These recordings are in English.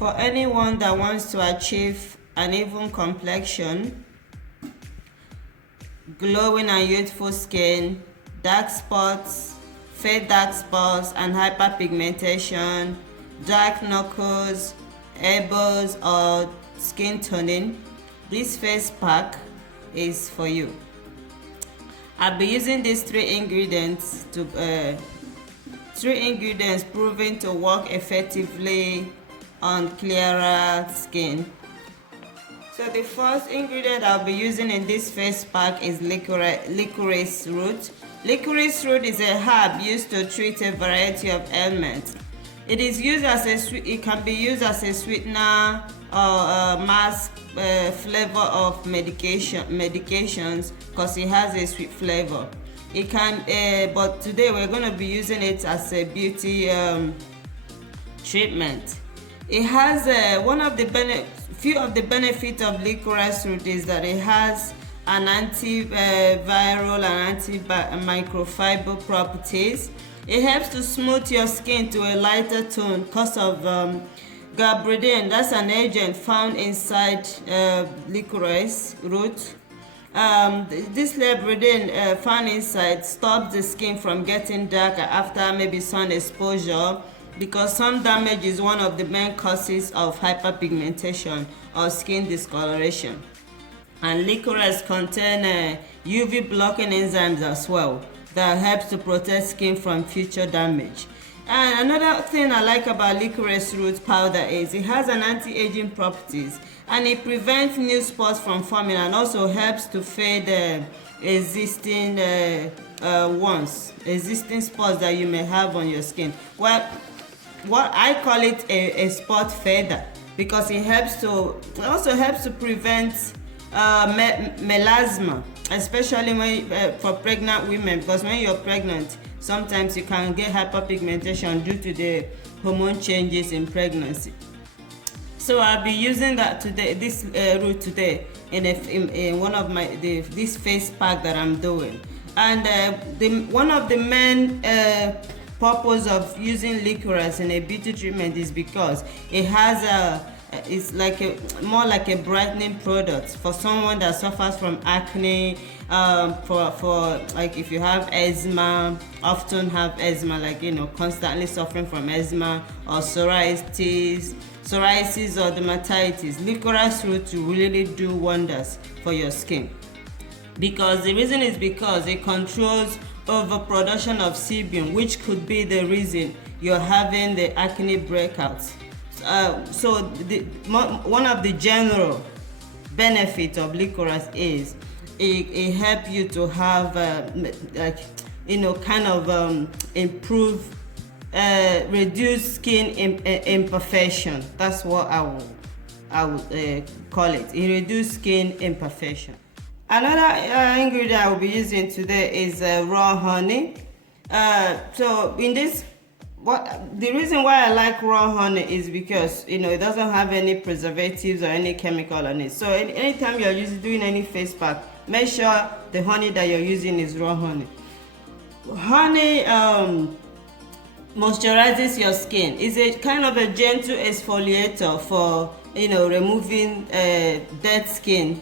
For anyone that wants to achieve an even complexion, glowing and youthful skin, dark spots, fade dark spots and hyperpigmentation, dark knuckles, elbows or skin toning, this face pack is for you. I'll be using these three ingredients proven to work effectively on clearer skin. So the first ingredient I'll be using in this face pack is licorice root. Licorice root is a herb used to treat a variety of ailments. It can be used as a sweetener or a mask flavor of medications because it has a sweet flavor. It can, but today we're going to be using it as a beauty treatment. It has few of the benefits of licorice root is that it has an antiviral and antimicrobial properties. It helps to smooth your skin to a lighter tone because of gabardine. That's an agent found inside licorice root. This gabardine found inside stops the skin from getting darker after maybe sun exposure, because sun damage is one of the main causes of hyperpigmentation or skin discoloration. And licorice contain UV blocking enzymes as well that helps to protect skin from future damage. And another thing I like about licorice root powder is it has an anti-aging properties, and it prevents new spots from forming and also helps to fade existing spots that you may have on your skin. Well, what I call it a spot fader, because it also helps to prevent melasma, especially for pregnant women, because when you're pregnant sometimes you can get hyperpigmentation due to the hormone changes in pregnancy. So I'll be using that today, this root today in one of this face pack that I'm doing. And one of the main purpose of using licorice in a beauty treatment is because it has it's more like a brightening product for someone that suffers from acne, for like if you have eczema, often have eczema, like constantly suffering from eczema or psoriasis or dermatitis. Licorice root will really do wonders for your skin, because the reason is because it controls overproduction of sebum, which could be the reason you're having the acne breakouts. So one of the general benefits of licorice is it helps you to have improve, reduce skin imperfection. That's what I would call it. It reduces skin imperfection. Another ingredient I will be using today is raw honey. So in this, the reason why I like raw honey is because it doesn't have any preservatives or any chemical on it. So anytime you're doing any face pack, make sure the honey that you're using is raw honey. Honey moisturizes your skin. It's a kind of a gentle exfoliator for removing dead skin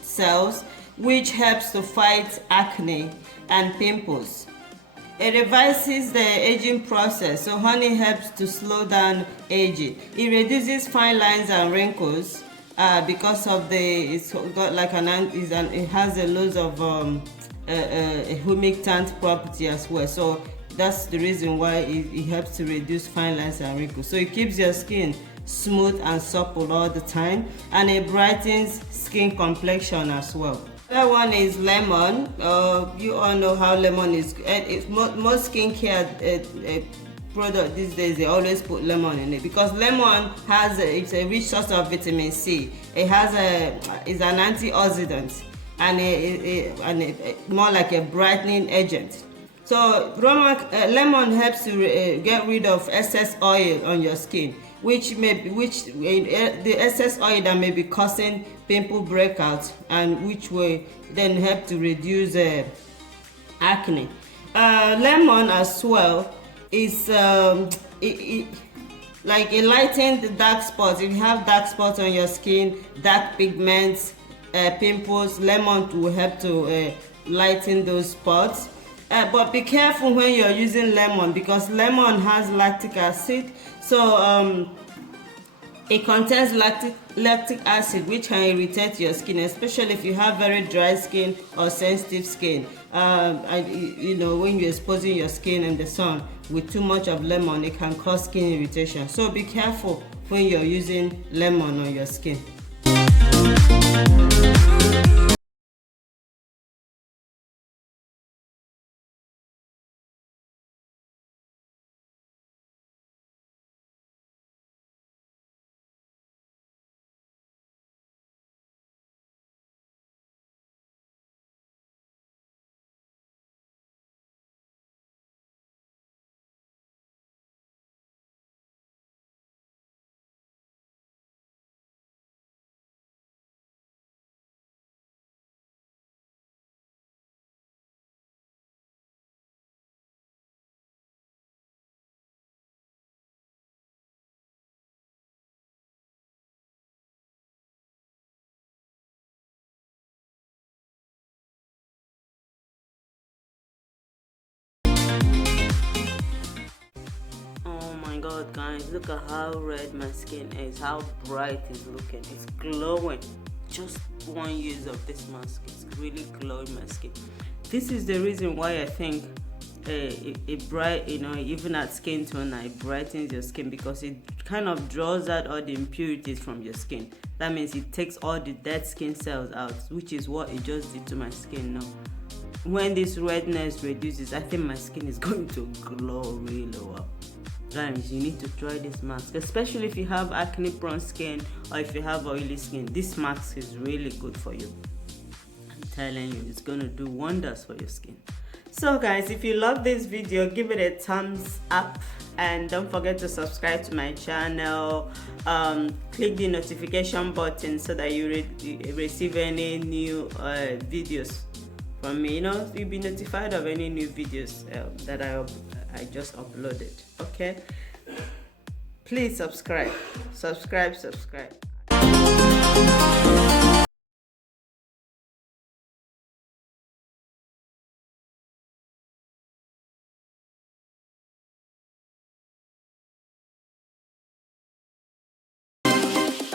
cells, which helps to fight acne and pimples. It reverses the aging process, so honey helps to slow down aging. It reduces fine lines and wrinkles because of it has a lot of a humectant property as well. So that's the reason why it helps to reduce fine lines and wrinkles. So it keeps your skin smooth and supple all the time, and it brightens skin complexion as well. That one is lemon. You all know how lemon is. Most skincare product these days, they always put lemon in it, because lemon it's a rich source of vitamin C. It is an antioxidant, and it more like a brightening agent. So lemon helps to get rid of excess oil on your skin, the excess oil that may be causing pimple breakouts, and which will then help to reduce acne. Lemon as well is like it lightens the dark spots. If you have dark spots on your skin, dark pigments, pimples, lemon will help to lighten those spots. But be careful when you're using lemon, because lemon has lactic acid. So it contains lactic acid, which can irritate your skin, especially if you have very dry skin or sensitive skin. When you're exposing your skin in the sun with too much of lemon, it can cause skin irritation. So be careful when you're using lemon on your skin. Oh my god, guys, look at how red my skin is, how bright it's looking. It's glowing. Just one use of this mask is really glowing my skin. This is the reason why I think it bright, even at skin toner, it brightens your skin, because it kind of draws out all the impurities from your skin. That means it takes all the dead skin cells out, which is what it just did to my skin now. When this redness reduces, I think my skin is going to glow really well. Guys, you need to try this mask, especially if you have acne prone skin or if you have oily skin. This mask is really good for you. I'm telling you, it's gonna do wonders for your skin. So guys, if you love this video, give it a thumbs up and don't forget to subscribe to my channel. Click the notification button so that you receive any new videos from me. You'll be notified of any new videos that I just uploaded. Okay, please subscribe.